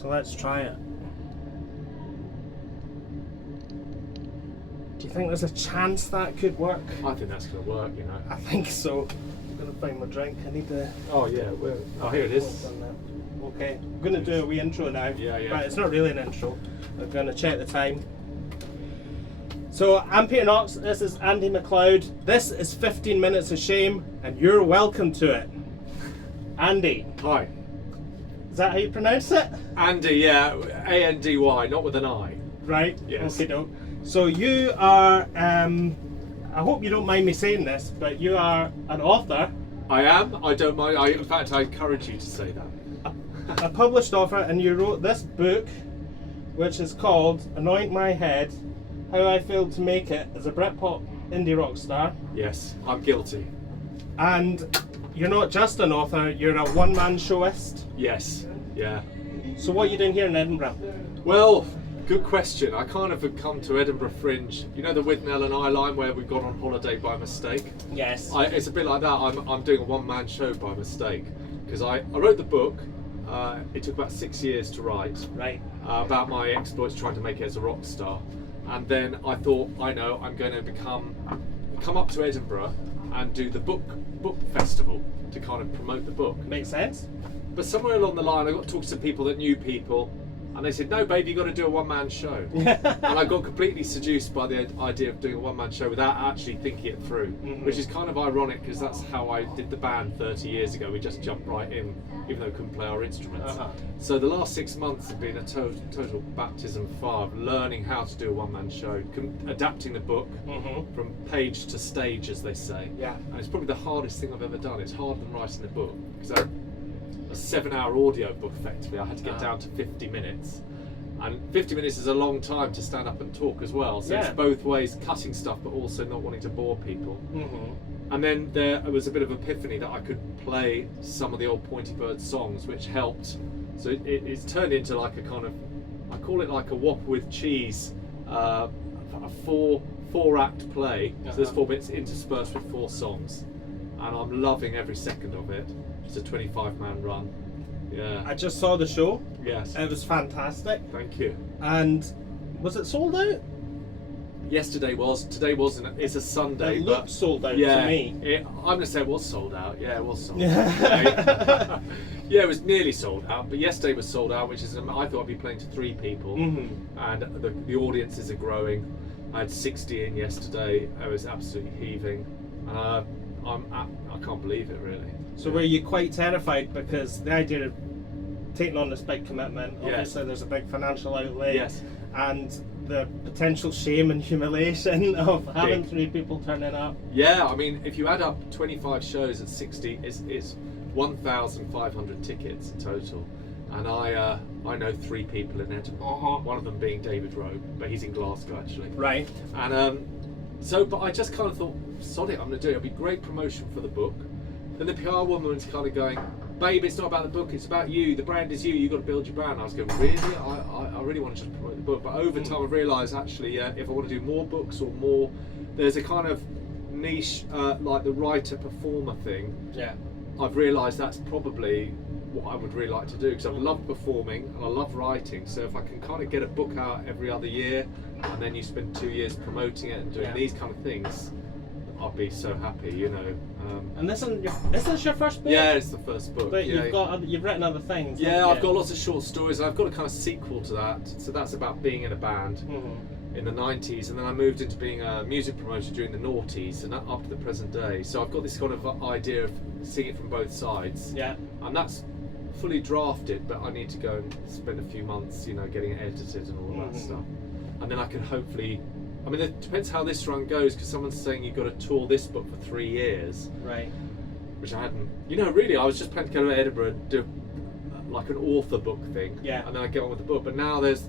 So let's try it. Do you think there's a chance that could work? I think that's going to work, you know. I think so. I'm going to find my drink. I need to... Oh, yeah. Here it is. Okay, I'm going to do a wee intro now. Yeah. But it's not really an intro. I'm going to check the time. So, I'm Peter Knox. This is Andy MacLeod. This is 15 Minutes of Shame, and you're welcome to it. Andy. Hi. Is that how you pronounce it? Andy, yeah. A-N-D-Y, not with an I. Right. Yes. Okay, doke. So you are, I hope you don't mind me saying this, but you are an author. I am. I don't mind. In fact, I encourage you to say that. A published author, and you wrote this book, which is called Anoint My Head, How I Failed to Make It as a Britpop Indie rock star. Yes, I'm guilty. And you're not just an author, you're a one-man showist. Yes, yeah. So what are you doing here in Edinburgh? Well, good question. I kind of had come to Edinburgh Fringe. You know the Withnail and I line where we've gone on holiday by mistake? Yes. It's a bit like that. I'm doing a one-man show by mistake. Because I wrote the book. It took about 6 years to write. Right. About my exploits trying to make it as a rock star. And then I thought, I'm going to come up to Edinburgh and do the book festival to kind of promote the book. Makes sense. But somewhere along the line, I got talking to people that knew people, and they said, "No, babe, you got to do a one-man show." And I got completely seduced by the idea of doing a one-man show without actually thinking it through, which is kind of ironic because that's how I did the band 30 years ago. We just jumped right in, even though we couldn't play our instruments. So the last 6 months have been a total baptism of fire of learning how to do a one-man show, adapting the book from page to stage, as they say. Yeah. And it's probably the hardest thing I've ever done. It's harder than writing the book because a 7-hour audio book effectively. I had to get down to 50 minutes. And 50 minutes is a long time to stand up and talk as well. So it's both ways, cutting stuff but also not wanting to bore people. And then there was a bit of epiphany that I could play some of the old Pointy Birds songs, which helped. So it's turned into like a kind of, I call it like a Whopper with cheese, a four-act play. So there's 4 bits interspersed with 4 songs. And I'm loving every second of it. It's a 25-man run. Yeah. I just saw the show. Yes. It was fantastic. Thank you. And was it sold out? Yesterday was. Today wasn't. It's a Sunday. It looked sold out to me. I'm going to say it was sold out. Yeah, it was sold out. Yeah, it was nearly sold out. But yesterday was sold out, which is, I thought I'd be playing to 3 people. And the audiences are growing. I had 60 in yesterday. I was absolutely heaving. I can't believe it, really. So were you quite terrified because the idea of taking on this big commitment, obviously there's a big financial outlay, and the potential shame and humiliation of having 3 people turning up? Yeah, I mean, if you add up 25 shows at 60, it's 1,500 tickets in total. And I know 3 people in Edinburgh, one of them being David Rowe, but he's in Glasgow actually. Right. And but I just kind of thought, sod it, I'm going to do it. It'll be great promotion for the book. Then the PR woman was kind of going, "Babe, it's not about the book, it's about you. The brand is you. You've got to build your brand." And I was going, really? I really want to just promote the book. But over time I've realised actually, if I want to do more books or more, there's a kind of niche, like the writer-performer thing. Yeah. I've realised that's probably what I would really like to do because I love performing and I love writing. So if I can kind of get a book out every other year and then you spend 2 years promoting it and doing these kind of things, I'll be so happy, you know. And this is your first book? Yeah, it's the first book. But you've written other things. Yeah, I've got lots of short stories. And I've got a kind of sequel to that. So that's about being in a band in the 90s, and then I moved into being a music promoter during the noughties, and up to the present day. So I've got this kind of idea of seeing it from both sides. Yeah. And that's fully drafted, but I need to go and spend a few months, you know, getting it edited and all of that stuff. And then I can hopefully. I mean, it depends how this run goes because someone's saying you've got to tour this book for 3 years. Right. Which I hadn't. You know, really, I was just planning to go to Edinburgh and do like an author book thing. Yeah. And then I get on with the book. But now there's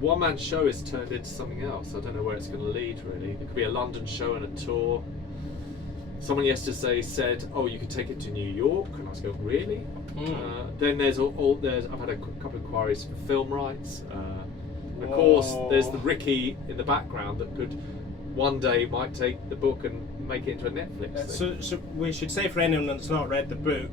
one-man show has turned into something else. I don't know where it's going to lead, really. There could be a London show and a tour. Someone yesterday said, "Oh, you could take it to New York," and I was going, "Really?" Then there's I've had a couple of inquiries for film rights. Of course, there's the Ricky in the background that could one day might take the book and make it into a Netflix thing. So we should say for anyone that's not read the book,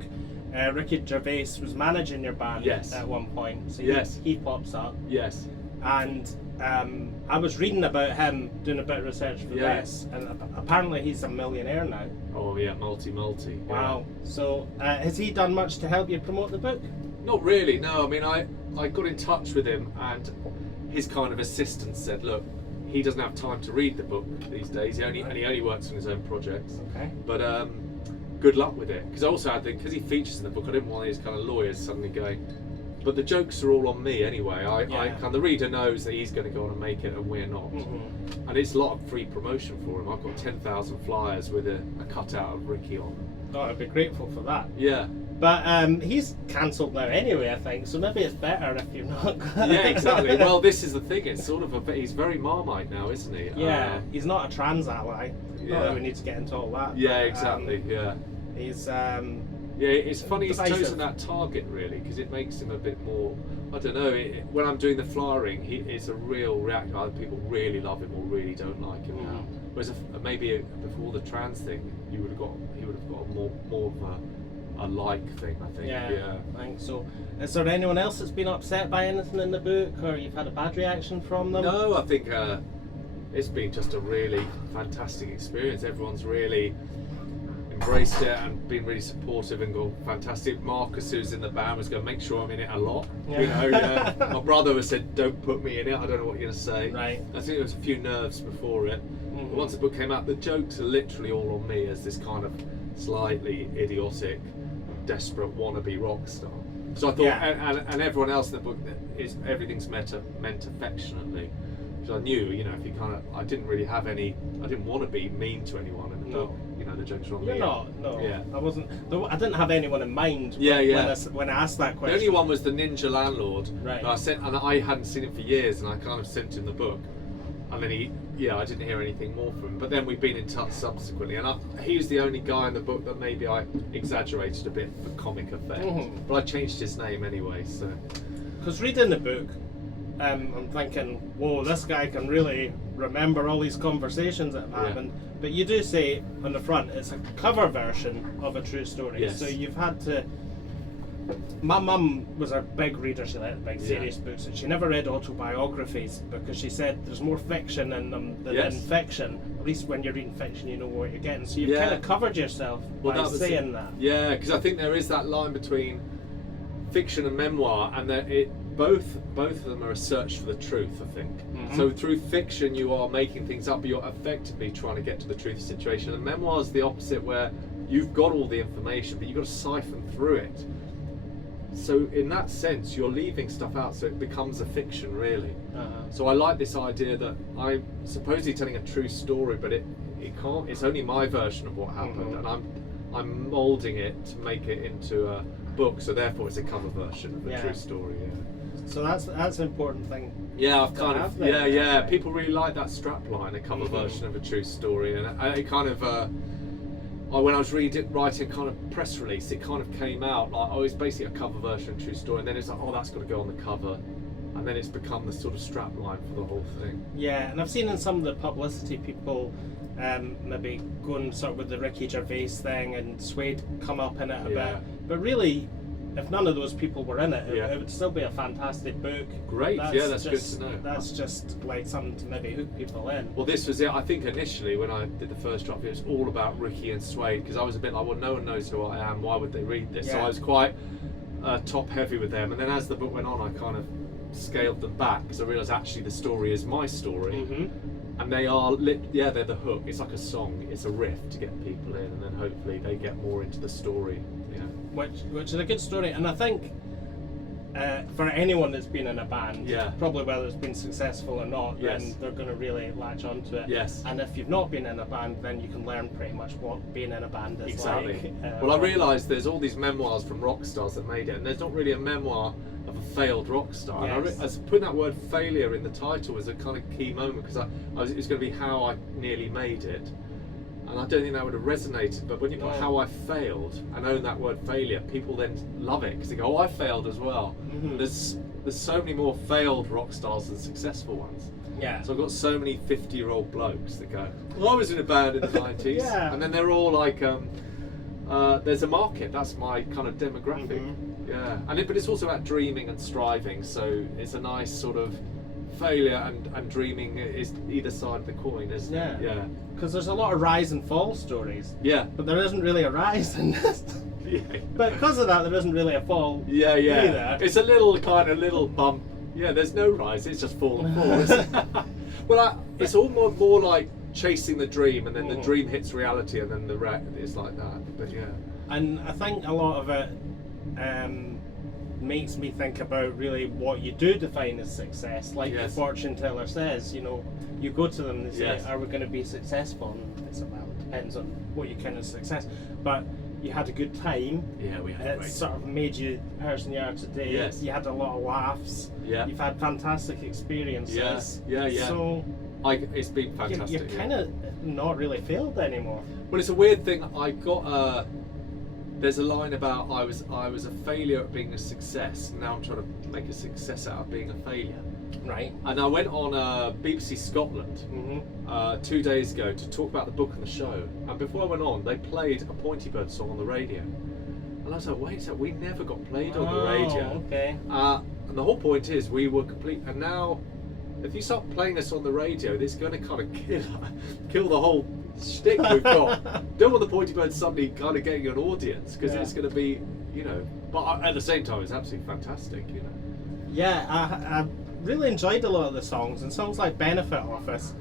Ricky Gervais was managing your band at one point. So he pops up. Yes. And I was reading about him, doing a bit of research for this, and apparently he's a millionaire now. Oh yeah, multi. Wow. So has he done much to help you promote the book? Not really, no. I mean, I got in touch with him, and his kind of assistant said, look, he doesn't have time to read the book these days. He only works on his own projects. Okay. But good luck with it, because I also had because he features in the book, I didn't want these kind of lawyers suddenly going, but the jokes are all on me anyway. The reader knows that he's going to go on and make it, and we're not. And it's a lot of free promotion for him. I've got 10,000 flyers with a cutout of Ricky on. Oh, I'd be grateful for that. Yeah. But he's cancelled now anyway, I think, so maybe it's better if you're not. Yeah, exactly. Well, this is the thing, it's sort of he's very Marmite now, isn't he? Yeah, he's not a trans ally. Not that we need to get into all that. Yeah, exactly, He's... yeah, it's funny divisive. he's chosen that target, really, because it makes him a bit more, I don't know, when I'm doing the flyering, it's a real reaction. Either people really love him or really don't like him now. Whereas maybe before the trans thing, he would have got more of a like thing, I think. Yeah, I think so. Is there anyone else that's been upset by anything in the book, or you've had a bad reaction from them? No, I think it's been just a really fantastic experience. Everyone's really embraced it and been really supportive and gone fantastic. Marcus, who's in the band, was going to make sure I'm in it a lot. You know, my brother has said, "Don't put me in it. I don't know what you're going to say." Right. I think there was a few nerves before it. But once the book came out, the jokes are literally all on me as this kind of slightly idiotic, desperate wannabe rock star. So I thought, and everyone else in the book, everything's meant affectionately. Because I knew, if you I didn't really have any. I didn't want to be mean to anyone in the book. The jokes were on me. You're not. No. Yeah. I wasn't. I didn't have anyone in mind. When I asked that question. The only one was the ninja landlord. Right. And I hadn't seen him for years, and I kind of sent him the book, and then I didn't hear anything more from him. But then we've been in touch subsequently, and he was the only guy in the book that maybe I exaggerated a bit for comic effect. But I changed his name anyway. So. Because reading the book, I'm thinking, whoa, this guy can really remember all these conversations that have happened. But you do say on the front, it's a cover version of a true story. Yes. So you've had to... My mum was a big reader, she liked big serious books, and she never read autobiographies because she said there's more fiction in them than in fiction. At least when you're reading fiction, you know what you're getting. So you've kind of covered yourself by saying that. Yeah, because I think there is that line between fiction and memoir, and both of them are a search for the truth, I think. So through fiction you are making things up, but you're effectively trying to get to the truth of the situation. And memoir is the opposite, where you've got all the information but you've got to siphon through it. So in that sense you're leaving stuff out, so it becomes a fiction really. So I like this idea that I'm supposedly telling a true story, but it can't, it's only my version of what happened, and I'm moulding it to make it into a book, so therefore it's a cover version of the true story. So that's an important thing. Yeah, I've kind of people really like that strap line, a cover version of a true story, and it kind of when I was writing kind of press release, it kind of came out like, it's basically a cover version of a true story, and then it's like, that's got to go on the cover, and then it's become the sort of strap line for the whole thing. Yeah, and I've seen in some of the publicity people maybe going sort of with the Ricky Gervais thing and Suede come up in it a bit, but really, if none of those people were in it, it would still be a fantastic book. Great, that's good to know. That's just like something to maybe hook people in. Well, this was it. I think initially when I did the first draft, it was all about Ricky and Suede, because I was a bit like, well, no one knows who I am, why would they read this? So I was quite top heavy with them, and then as the book went on, I kind of scaled them back, because I realised actually the story is my story. And they are they're the hook. It's like a song. It's a riff to get people in, and then hopefully they get more into the story. Which is a good story, and I think for anyone that's been in a band, probably whether it's been successful or not, then they're going to really latch onto it. Yes. And if you've not been in a band, then you can learn pretty much what being in a band is like. Well, I realised there's all these memoirs from rock stars that made it, and there's not really a memoir of a failed rock star. Yes. And I was putting that word failure in the title was a kind of key moment, because it was going to be how I nearly made it. And I don't think that would have resonated, but when you put how I failed and own that word failure, people then love it, because they go, I failed as well. There's so many more failed rock stars than successful ones. Yeah. So I've got so many 50-year-old blokes that go, well, I was in a band in the 90s. And then they're all like, there's a market. That's my kind of demographic. Yeah, but it's also about dreaming and striving. So it's a nice sort of failure and dreaming is either side of the coin, isn't it? Yeah. Because there's a lot of rise and fall stories. Yeah. But there isn't really a rise in this. Yeah. But because of that, there isn't really a fall. Yeah. Either. It's a little bump. Yeah. There's no rise. It's just fall and fall. Isn't it? Well, it's all more like chasing the dream, and then the dream hits reality, and then it's like that. But yeah. And I think a lot of it makes me think about really what you do define as success. Like the fortune teller says, you know, you go to them and they say, are we going to be successful? And it's, well, it depends on what you count as success. But you had a good time. Yeah, we had a great sort of made you the person you are today. Yes. You had a lot of laughs. Yeah. You've had fantastic experiences. Yes. Yeah. So it's been fantastic. You're kind of not really failed anymore. Well, it's a weird thing. I got there's a line about I was a failure at being a success. And now I'm trying to make a success out of being a failure. Right. And I went on BBC Scotland 2 days ago to talk about the book and the show. And before I went on, they played a Pointy Birds song on the radio. And I was like, wait a second, we never got played on the radio. Okay. And the whole point is we were complete. And now, if you start playing us on the radio, it's going to kind of kill the whole shtick we've got. Don't want the Pointy Birds suddenly kind of getting an audience, because it's going to be, you know. But at the same time, it's absolutely fantastic, you know. Yeah, I really enjoyed a lot of the songs, and songs like Benefit Office.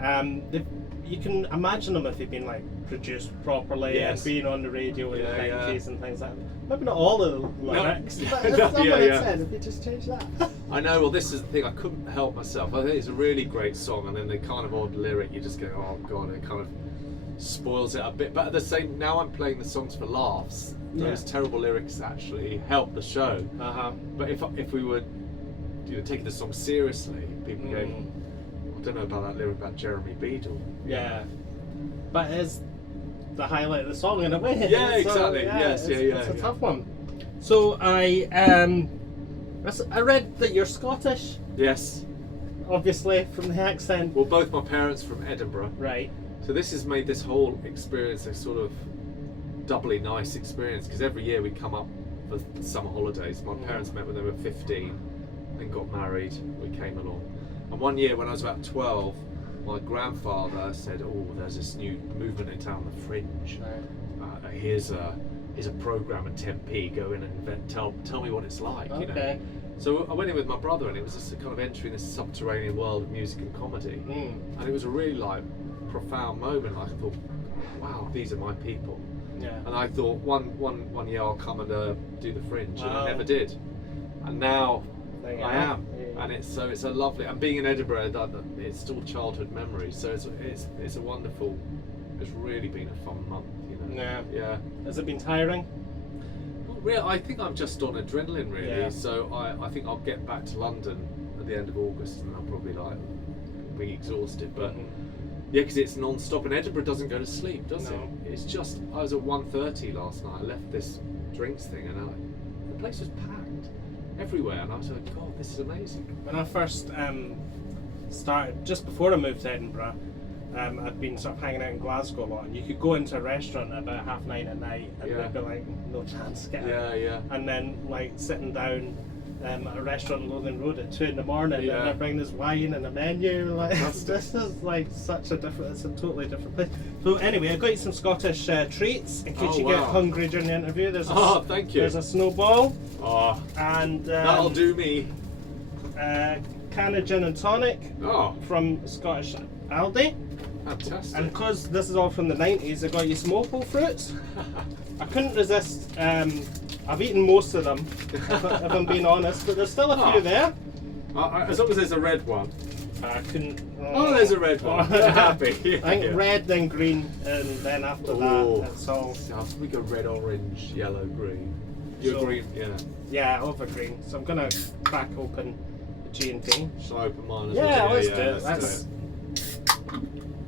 You can imagine them if they've been like produced properly and being on the radio in the 90s and things like that. Maybe not all the lyrics, but it's not what it said if you just change that. I know, well, this is the thing, I couldn't help myself. I think it's a really great song, and then the kind of odd lyric, you just go, oh god, it kind of spoils it a bit. But at the same, now I'm playing the songs for laughs. Those terrible lyrics actually help the show. But if we were, you know, taking the song seriously, people go, I don't know about that lyric about Jeremy Beadle. Yeah. But it's the highlight of the song in a way. Yeah, so, exactly. It's a tough one. So I read that you're Scottish. Yes. Obviously, from the accent. Well, both my parents from Edinburgh. Right. So this has made this whole experience a sort of doubly nice experience, because every year we come up for summer holidays. My parents met when they were 15, then got married, we came along. And one year when I was about 12, my grandfather said, oh, there's this new movement in town, the Fringe. Here's a program at 10p, go in and tell me what it's like, you know. So I went in with my brother, and it was just a kind of entering this subterranean world of music and comedy. And it was a really like profound moment. I thought, wow, these are my people. Yeah. And I thought one year I'll come and do the Fringe, and I never did. And now I am, and it's a lovely. And being in Edinburgh, it's still childhood memories. So it's a wonderful. It's really been a fun month, you know. Yeah. Has it been tiring? Well, I think I'm just on adrenaline, really. Yeah. So I think I'll get back to London at the end of August, and I'll probably be exhausted, but. Yeah, because it's non-stop, and Edinburgh doesn't go to sleep, does it? It's just, I was at 1:30 last night, I left this drinks thing, and the place was packed everywhere, and I was like, God, this is amazing. When I first started, just before I moved to Edinburgh, I'd been sort of hanging out in Glasgow a lot, and you could go into a restaurant at about 9:30 at night, and they'd be like, no chance, get out. Yeah. And then, like, sitting down at a restaurant in Logan Road at 2 in the morning, and they're bringing this wine and a menu. Like, this is like such a different, it's a totally different place. So anyway, I got you some Scottish treats in case you get hungry during the interview. There's thank you. There's a snowball. And that'll do me. Can of gin and tonic from Scottish Aldi. Fantastic. And because this is all from the 90s, I got you some opal fruits. I couldn't resist. I've eaten most of them, if I'm being honest, but there's still a few there. As long as there's a red one. I couldn't. There's a red one. Happy. I think red, then green, and then after that, that's all. We go red, orange, yellow, green. You're green, Yeah, over green. So I'm gonna crack open the G&T. Shall I open mine as well? Let's do it.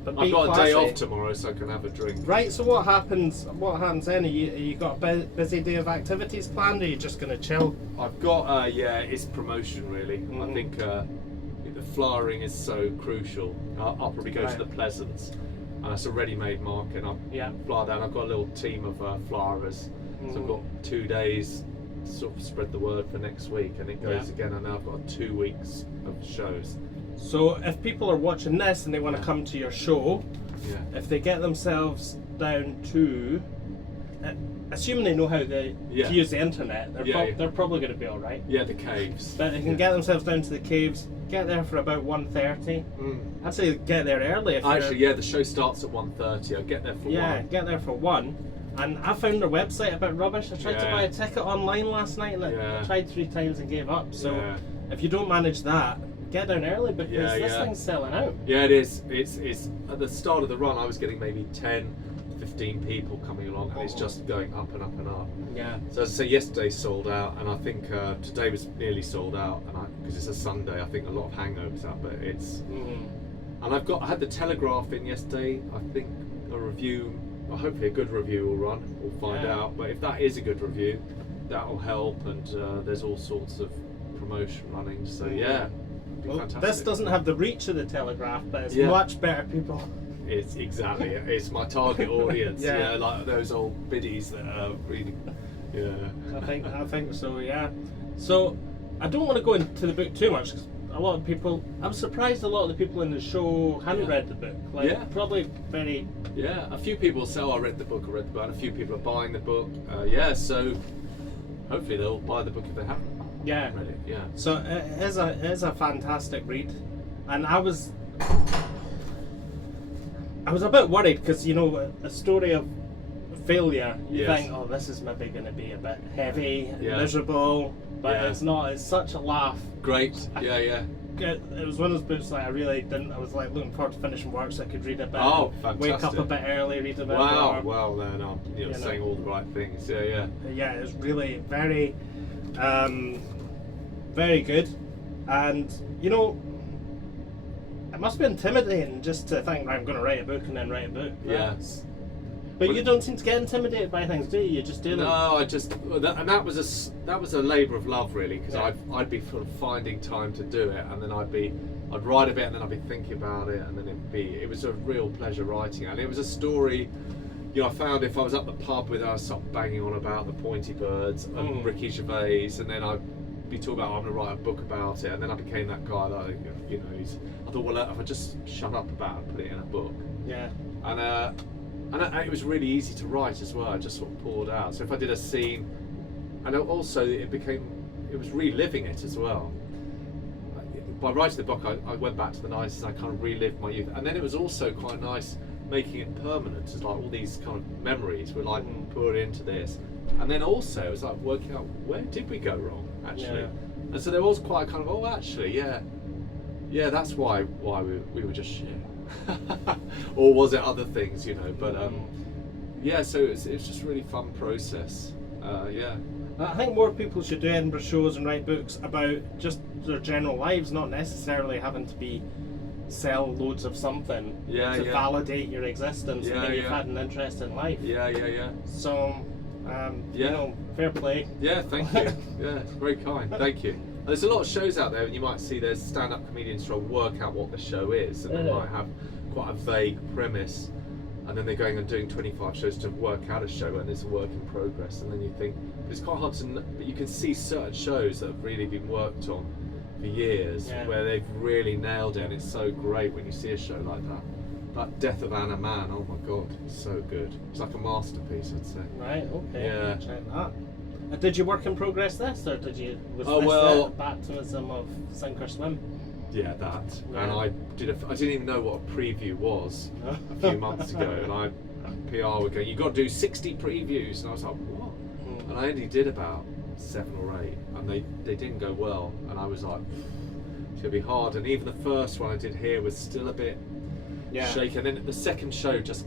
I've got a day off tomorrow, so I can have a drink. Right. So what happens? What happens then? You got a busy day of activities planned, or are you just gonna chill? I've got it's promotion really. I think the flyering is so crucial. I'll probably go to the Pleasance, and it's a ready-made market. And I fly down. I've got a little team of flyers, so I've got 2 days to sort of spread the word for next week, and it goes again. And now I've got 2 weeks of shows. So if people are watching this and they want to come to your show, if they get themselves down to, assuming they know how to use the internet, they're probably going to be all right. Yeah, the caves. But they can get themselves down to the caves, get there for about 1:30. I'd say get there early. The show starts at 1:30. I'll get there for 1. Yeah, get there for 1. And I found their website a bit rubbish. I tried to buy a ticket online last night, and I tried 3 times and gave up. So if you don't manage that, get down early, because this thing's selling out. Yeah, it is. It's at the start of the run, I was getting maybe 10, 15 people coming along, and it's just going up and up and up. Yeah. So as I say, yesterday sold out, and I think today was nearly sold out, and because it's a Sunday, I think a lot of hangovers out, but it's. And I had the Telegraph in yesterday. I think a review, or hopefully a good review will run. We'll find out. But if that is a good review, that'll help, and there's all sorts of promotion running. So well, this doesn't have the reach of the Telegraph, but it's much better people. It's exactly. It's my target audience. Like those old biddies that are really. I think so. Yeah. So I don't want to go into the book too much, because a lot of people. I'm surprised a lot of the people in the show hadn't read the book. Probably very. Yeah, a few people say, "I read the book," and a few people are buying the book. So hopefully they'll buy the book if they haven't. Yeah. Read it. Yeah. So it is a fantastic read, and I was a bit worried, because a story of failure, you think, oh, this is maybe going to be a bit heavy and miserable, but it's not. It's such a laugh. Great. It was one of those books I really didn't. I was looking forward to finishing work so I could read a bit. Oh, fantastic! Wake up a bit early, read a bit. Wow. Well, then I'm saying all the right things. Yeah. Yeah, it's really very, very good, and it must be intimidating just to think, I'm going to write a book and then write a book. Yes. But you don't seem to get intimidated by things, do you? You just do them. No, that was a labour of love, really, because I'd be sort of finding time to do it, and then I'd write a bit, and then I'd be thinking about it, and then it was a real pleasure writing it. And it was a story, I found if I was up the pub with us, sort of banging on about the Pointy Birds and Ricky Gervais, and then I'd be talking about, I'm going to write a book about it, and then I became that guy that I thought, well, if I just shut up about it and put it in a book. Yeah. And it was really easy to write as well. I just sort of poured out. So if I did a scene, and also it was reliving it as well. By writing the book, I went back to the 90s. I kind of relived my youth, and then it was also quite nice making it permanent. It's like all these kind of memories were poured into this, and then also it was like working out, where did we go wrong actually? And so there was quite a kind of that's why we were just shit. Or was it other things, but so it's just a really fun process. I think more people should do Edinburgh shows and write books about just their general lives, not necessarily having to sell loads of something to validate your existence and that you've had an interesting life. So fair play. Thank you. It's very kind. Thank you. There's a lot of shows out there, and you might see there's stand-up comedians trying to work out what the show is, and they might have quite a vague premise, and then they're going and doing 25 shows to work out a show, and it's a work in progress. And then you think, but it's quite hard to. But you can see certain shows that have really been worked on for years, where they've really nailed it, and it's so great when you see a show like that. That Death of Anna Mann, oh my god, it's so good. It's like a masterpiece, I'd say. Right. Okay. Yeah. Check that. Did you work in progress this, or was this the baptism of sink or swim? Yeah, that. Yeah. And I didn't even know what a preview was a few months ago, and PR were going, you got to do 60 previews, and I was like, what? And I only did about 7 or 8, and they didn't go well, and I was like, it's gonna be hard. And even the first one I did here was still a bit shaky, and then the second show just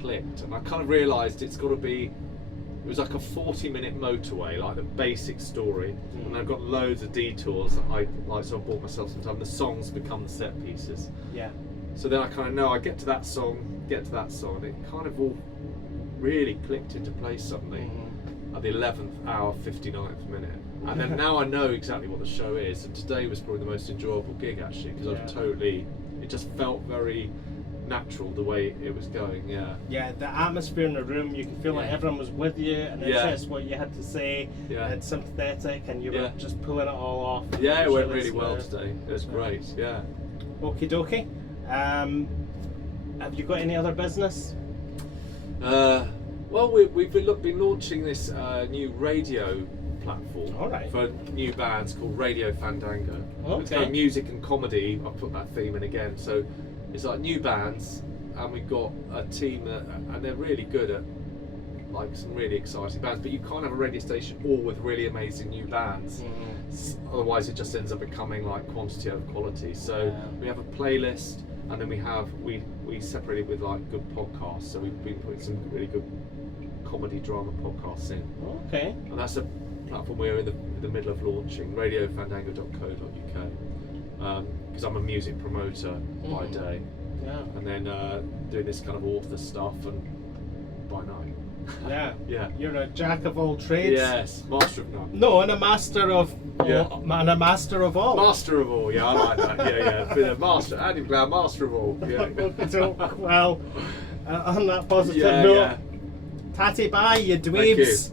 clicked, and I kind of realised it's got to be. It was like a 40-minute motorway, like the basic story, and I've got loads of detours that I so I bought myself some time. The songs become the set pieces. Yeah. So then I kind of know I get to that song, and it kind of all really clicked into place suddenly at the 11th hour, 59th minute. And then now I know exactly what the show is. And today was probably the most enjoyable gig actually, because it just felt very natural the way it was going. Yeah, the atmosphere in the room, you could feel like everyone was with you, and it's just what you had to say. It's sympathetic, and you were just pulling it all off. Yeah, it went really well today. It was great. Yeah. Okie dokie. Have you got any other business? Well, we've been launching this new radio platform for new bands called Radio Fandango. It's kind of music and comedy. I've put that theme in again. So it's like new bands, and we've got a team and they're really good at like some really exciting bands. But you can't have a radio station all with really amazing new bands. Otherwise, it just ends up becoming like quantity over quality. So we have a playlist, and then we separate it with like good podcasts. So we've been putting some really good comedy drama podcasts in. Okay. And that's a platform we're in the middle of launching, radiofandango.co.uk, because I'm a music promoter by day, and then doing this kind of author stuff and by night. Yeah. You're a jack of all trades. Yes, master of none. No, and a master of and a master of all. Master of all, yeah, I like that. Yeah. Been a master, Andy MacLeod, master of all. Yeah. Well, on that positive note, tatty bye, you dweebs.